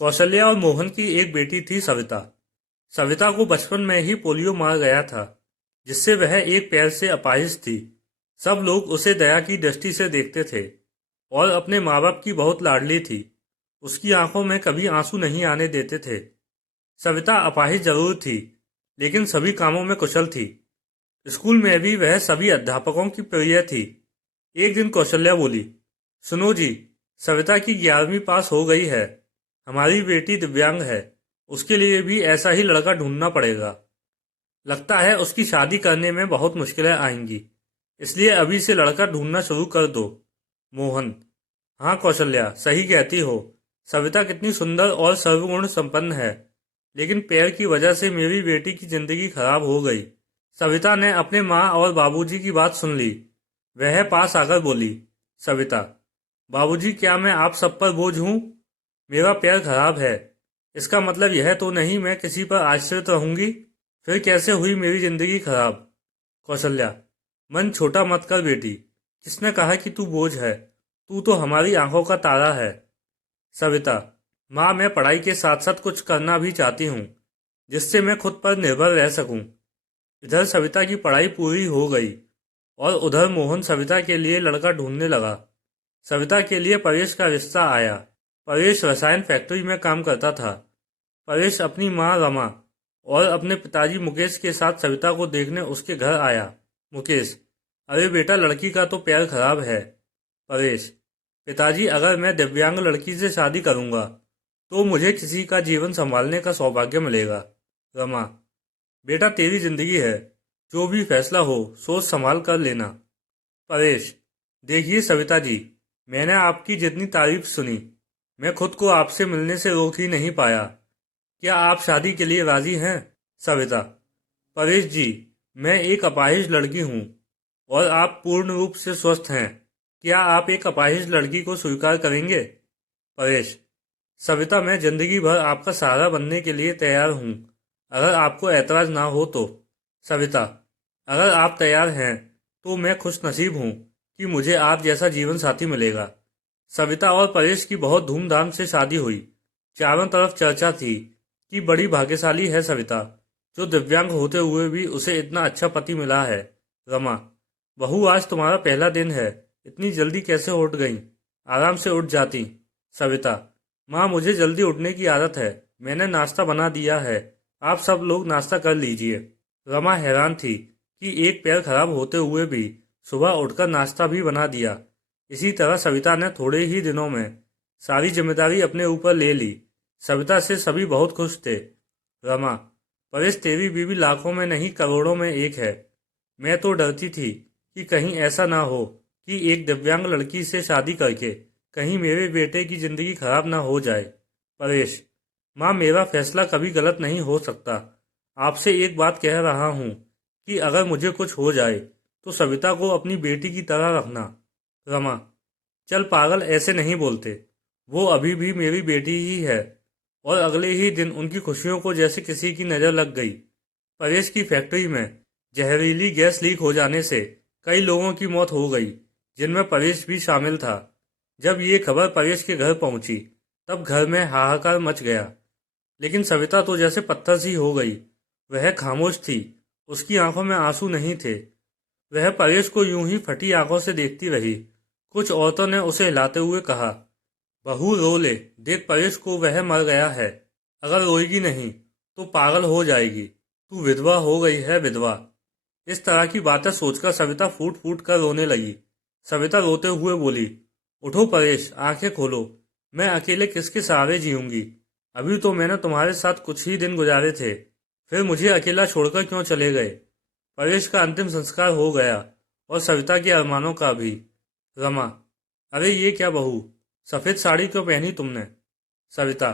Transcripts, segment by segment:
कौशल्या और मोहन की एक बेटी थी सविता। सविता को बचपन में ही पोलियो मार गया था, जिससे वह एक पैर से अपाहिज थी। सब लोग उसे दया की दृष्टि से देखते थे और अपने माँ बाप की बहुत लाडली थी। उसकी आंखों में कभी आंसू नहीं आने देते थे। सविता अपाहिज जरूर थी, लेकिन सभी कामों में कुशल थी। स्कूल में भी वह सभी अध्यापकों की प्रिय थी। एक दिन कौशल्या बोली, सुनो जी, सविता की 11वीं पास हो गई है। हमारी बेटी दिव्यांग है, उसके लिए भी ऐसा ही लड़का ढूंढना पड़ेगा। लगता है उसकी शादी करने में बहुत मुश्किलें आएंगी, इसलिए अभी से लड़का ढूंढना शुरू कर दो। मोहन, हाँ कौशल्या, सही कहती हो। सविता कितनी सुंदर और सर्वगुण संपन्न है, लेकिन पैर की वजह से मेरी बेटी की जिंदगी खराब हो गई। सविता ने अपने माँ और बाबूजी की बात सुन ली। वह पास आकर बोली, सविता, बाबूजी, क्या मैं आप सब पर बोझ हूँ? मेरा पैर खराब है, इसका मतलब यह तो नहीं मैं किसी पर आश्रित रहूंगी। फिर कैसे हुई मेरी जिंदगी खराब? कौशल्या, मन छोटा मत कर बेटी। किसने कहा कि तू बोझ है? तू तो हमारी आंखों का तारा है। सविता, माँ, मैं पढ़ाई के साथ साथ कुछ करना भी चाहती हूँ, जिससे मैं खुद पर निर्भर रह सकूं। इधर सविता की पढ़ाई पूरी हो गई और उधर मोहन सविता के लिए लड़का ढूंढने लगा। सविता के लिए परेश का रिश्ता आया। परेश रसायन फैक्ट्री में काम करता था। परेश अपनी माँ रमा और अपने पिताजी मुकेश के साथ सविता को देखने उसके घर आया। मुकेश, अरे बेटा, लड़की का तो पैर खराब है। परेश, पिताजी, अगर मैं दिव्यांग लड़की से शादी करूंगा तो मुझे किसी का जीवन संभालने का सौभाग्य मिलेगा। रमा, बेटा, तेरी जिंदगी है, जो भी फैसला हो सोच संभाल कर लेना। परेश, देखिए सविता जी, मैंने आपकी जितनी तारीफ सुनी, मैं खुद को आपसे मिलने से रोक ही नहीं पाया। क्या आप शादी के लिए राजी हैं? सविता, परेश जी, मैं एक अपाहिज लड़की हूँ और आप पूर्ण रूप से स्वस्थ हैं। क्या आप एक अपाहिज लड़की को स्वीकार करेंगे? परेश, सविता, मैं जिंदगी भर आपका सहारा बनने के लिए तैयार हूँ, अगर आपको ऐतराज ना हो तो। सविता, अगर आप तैयार हैं तो मैं खुश नसीब हूँ कि मुझे आप जैसा जीवन साथी मिलेगा। सविता और परेश की बहुत धूमधाम से शादी हुई। चारों तरफ चर्चा थी कि बड़ी भाग्यशाली है सविता, जो दिव्यांग होते हुए भी उसे इतना अच्छा पति मिला है। रमा, बहू, आज तुम्हारा पहला दिन है, इतनी जल्दी कैसे उठ गई? आराम से उठ जाती। सविता, माँ, मुझे जल्दी उठने की आदत है, मैंने नाश्ता बना दिया है, आप सब लोग नाश्ता कर लीजिए। रमा हैरान थी कि एक पैर खराब होते हुए भी सुबह उठकर नाश्ता भी बना दिया। इसी तरह सविता ने थोड़े ही दिनों में सारी जिम्मेदारी अपने ऊपर ले ली। सविता से सभी बहुत खुश थे। रमा, परेश, तेरी बीवी लाखों में नहीं करोड़ों में एक है। मैं तो डरती थी कि कहीं ऐसा ना हो कि एक दिव्यांग लड़की से शादी करके कहीं मेरे बेटे की जिंदगी खराब ना हो जाए। परेश, माँ, मेरा फैसला कभी गलत नहीं हो सकता। आपसे एक बात कह रहा हूँ कि अगर मुझे कुछ हो जाए तो सविता को अपनी बेटी की तरह रखना। रमा, चल पागल, ऐसे नहीं बोलते। वो अभी भी मेरी बेटी ही है। और अगले ही दिन उनकी खुशियों को जैसे किसी की नज़र लग गई। परेश की फैक्ट्री में जहरीली गैस लीक हो जाने से कई लोगों की मौत हो गई, जिनमें परेश भी शामिल था। जब ये खबर परेश के घर पहुंची, तब घर में हाहाकार मच गया। लेकिन सविता तो जैसे पत्थर सी हो गई। वह खामोश थी, उसकी आंखों में आंसू नहीं थे। वह परेश को यूं ही फटी आंखों से देखती रही। कुछ औरतों ने उसे हिलाते हुए कहा, बहू, रो ले, देख परेश को, वह मर गया है। अगर रोएगी नहीं तो पागल हो जाएगी। तू विधवा हो गई है, विधवा। इस तरह की बातें सोचकर सविता फूट फूट कर रोने लगी। सविता रोते हुए बोली, उठो परेश, आंखें खोलो। मैं अकेले किसके सहारे जीऊंगी? अभी तो मैंने तुम्हारे साथ कुछ ही दिन गुजारे थे, फिर मुझे अकेला छोड़कर क्यों चले गए? परेश का अंतिम संस्कार हो गया और सविता के अरमानों का भी। रमा, अरे ये क्या बहू, सफेद साड़ी क्यों पहनी तुमने? सविता,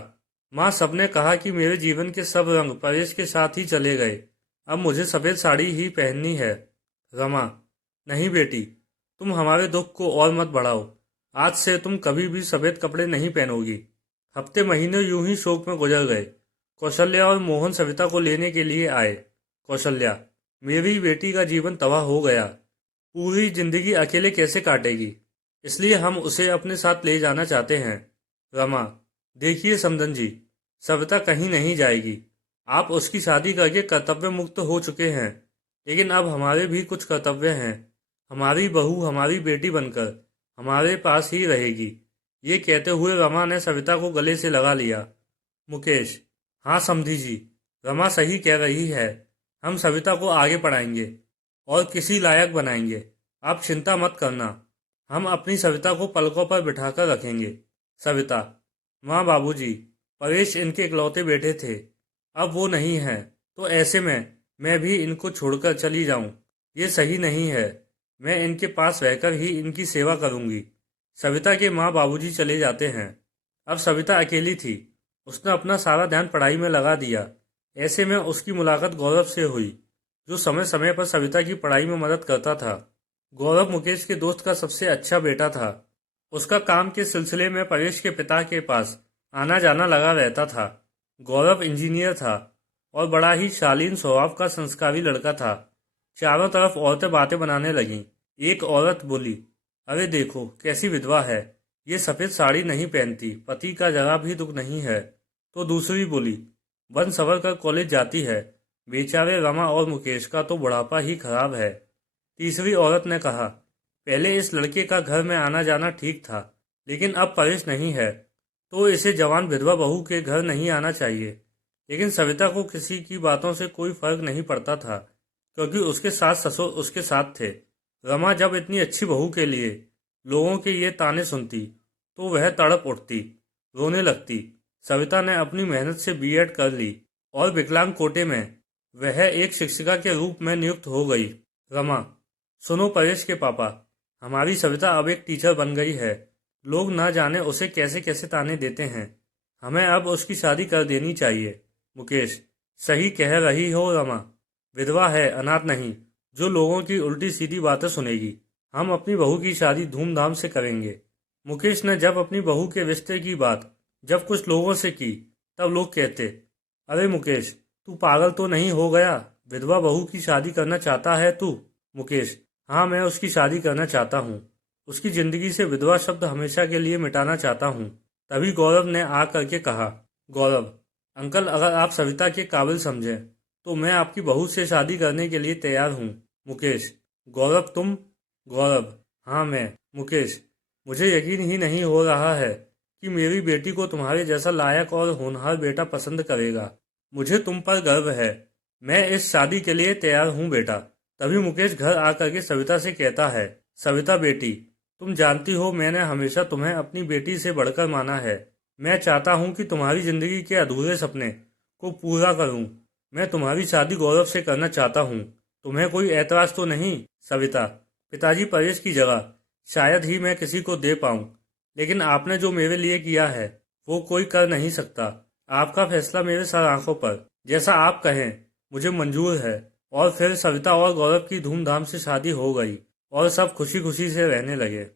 माँ, सबने कहा कि मेरे जीवन के सब रंग परेश के साथ ही चले गए, अब मुझे सफेद साड़ी ही पहननी है। रमा, नहीं बेटी, तुम हमारे दुख को और मत बढ़ाओ। आज से तुम कभी भी सफेद कपड़े नहीं पहनोगी। हफ्ते महीने यूं ही शोक में गुजर गए। कौशल्या और मोहन सविता को लेने के लिए आए। कौशल्या, मेरी बेटी का जीवन तबाह हो गया, पूरी जिंदगी अकेले कैसे काटेगी, इसलिए हम उसे अपने साथ ले जाना चाहते हैं। रमा, देखिए समदन जी, सविता कहीं नहीं जाएगी। आप उसकी शादी करके कर्तव्य मुक्त हो चुके हैं, लेकिन अब हमारे भी कुछ कर्तव्य हैं। हमारी बहू हमारी बेटी बनकर हमारे पास ही रहेगी। ये कहते हुए रमा ने सविता को गले से लगा लिया। मुकेश, हाँ समधी जी, रमा सही कह रही है। हम सविता को आगे पढ़ाएंगे और किसी लायक बनाएंगे। आप चिंता मत करना, हम अपनी सविता को पलकों पर बिठाकर रखेंगे। सविता, माँ बाबूजी, परेश इनके इकलौते बेटे थे, अब वो नहीं है, तो ऐसे में मैं भी इनको छोड़कर चली जाऊं, ये सही नहीं है। मैं इनके पास रहकर ही इनकी सेवा करूंगी। सविता के माँ बाबूजी चले जाते हैं। अब सविता अकेली थी। उसने अपना सारा ध्यान पढ़ाई में लगा दिया। ऐसे में उसकी मुलाकात गौरव से हुई, जो समय समय पर सविता की पढ़ाई में मदद करता था। गौरव मुकेश के दोस्त का सबसे अच्छा बेटा था। उसका काम के सिलसिले में परेश के पिता के पास आना जाना लगा रहता था। गौरव इंजीनियर था और बड़ा ही शालीन स्वभाव का संस्कारी लड़का था। चारों तरफ औरतें बातें बनाने लगीं। एक औरत बोली, अरे देखो कैसी विधवा है, ये सफ़ेद साड़ी नहीं पहनती, पति का जरा भी दुख नहीं है। तो दूसरी बोली, बन सवर कर कॉलेज जाती है, बेचारे रमा और मुकेश का तो बुढ़ापा ही खराब है। तीसरी औरत ने कहा, पहले इस लड़के का घर में आना जाना ठीक था, लेकिन अब परेश नहीं है तो इसे जवान विधवा बहू के घर नहीं आना चाहिए। लेकिन सविता को किसी की बातों से कोई फर्क नहीं पड़ता था, क्योंकि उसके सास ससुर उसके साथ थे। रमा जब इतनी अच्छी बहू के लिए लोगों के ये ताने सुनती तो वह तड़प उठती, रोने लगती। सविता ने अपनी मेहनत से बीएड कर ली और विकलांग कोटे में वह एक शिक्षिका के रूप में नियुक्त हो गई। रमा, सुनो परेश के पापा, हमारी सविता अब एक टीचर बन गई है। लोग ना जाने उसे कैसे कैसे ताने देते हैं। हमें अब उसकी शादी कर देनी चाहिए। मुकेश, सही कह रही हो रमा, विधवा है, अनाथ नहीं, जो लोगों की उल्टी सीधी बातें सुनेगी। हम अपनी बहू की शादी धूमधाम से करेंगे। मुकेश ने जब अपनी बहू के रिश्ते की बात जब कुछ लोगों से की, तब लोग कहते, अरे मुकेश, तू पागल तो नहीं हो गया, विधवा बहू की शादी करना चाहता है तू? मुकेश, हाँ मैं उसकी शादी करना चाहता हूँ, उसकी जिंदगी से विधवा शब्द हमेशा के लिए मिटाना चाहता हूँ। तभी गौरव ने आ करके कहा, गौरव अंकल, अगर आप सविता के काबिल समझें तो मैं आपकी बहू से शादी करने के लिए तैयार हूँ। मुकेश, गौरव तुम? गौरव, हाँ मैं। मुकेश, मुझे यकीन ही नहीं हो रहा है कि मेरी बेटी को तुम्हारे जैसा लायक और होनहार बेटा पसंद करेगा। मुझे तुम पर गर्व है। मैं इस शादी के लिए तैयार हूँ बेटा। तभी मुकेश घर आकर के सविता से कहता है, सविता बेटी, तुम जानती हो मैंने हमेशा तुम्हें अपनी बेटी से बढ़कर माना है। मैं चाहता हूँ कि तुम्हारी जिंदगी के अधूरे सपने को पूरा करूँ। मैं तुम्हारी शादी गौरव से करना चाहता हूँ। तुम्हें कोई ऐतराज तो नहीं? सविता, पिताजी परेश की जगह शायद ही मैं किसी को दे पाऊँ, लेकिन आपने जो मेरे लिए किया है वो कोई कर नहीं सकता। आपका फैसला मेरे सर आंखों पर, जैसा आप कहें मुझे मंजूर है। और फिर सविता और गौरव की धूमधाम से शादी हो गई और सब खुशी खुशी से रहने लगे।